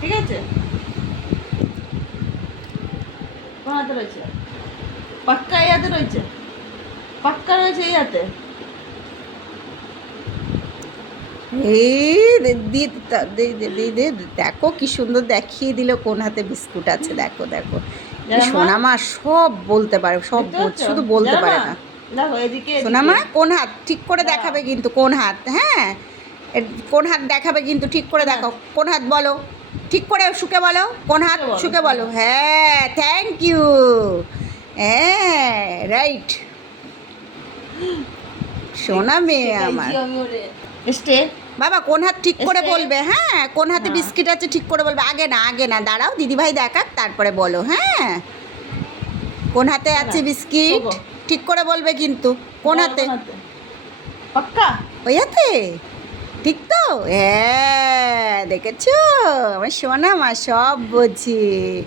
ঠিক আছে, কোন হাতে রয়েছে? পাক্কা এই হাতে রয়েছে, পাক্কা রয়েছে এই হাতে। এই দেখো কি সুন্দর দেখিয়ে দিল কোন হাতে বিস্কুট আছে। দেখো দেখো কি জানামা, সোনামা সব বলতে পারে, সব দেখতে পাচ্ছ? শুধু বলতে জানামা, পারে না। দেখো এদিকে এদিকে। সোনামা কোন হাত ঠিক করে দাঁড়াও। দেখাবে কিন্তু, কোন হাত, হ্যাঁ কোন হাত দেখাবে কিন্তু, ঠিক করে কোন দেখো হাত? কোন হাত বলো, ঠিক করে শুকে বলো কোন হাত, শুকে বলো, শুকে বলো। হ্যাঁ থ্যাংক ইউ, হ্যাঁ রাইট, সোনা মেয়ে আমার। শেখাইছি আমি ওরে। স্টে। বাবা কোন হাত ঠিক করে এসে- বলবে, হ্যাঁ কোন হাতে হ্যাঁ। বিস্কিট আছে ঠিক করে বলবে। আগে না, আগে না, দাঁড়াও দিদিভাই দেখাক তারপরে বলো। হ্যাঁ কোন হাতে আছে বিস্কিট শোবো। ঠিক করে বলবে কিন্তু। কোন বলো, হাতে? পাক্কা। ওই হাতে, ঠিক তো? হ্যাঁ দেখেছো, আমার সোনা মা সব বোঝে।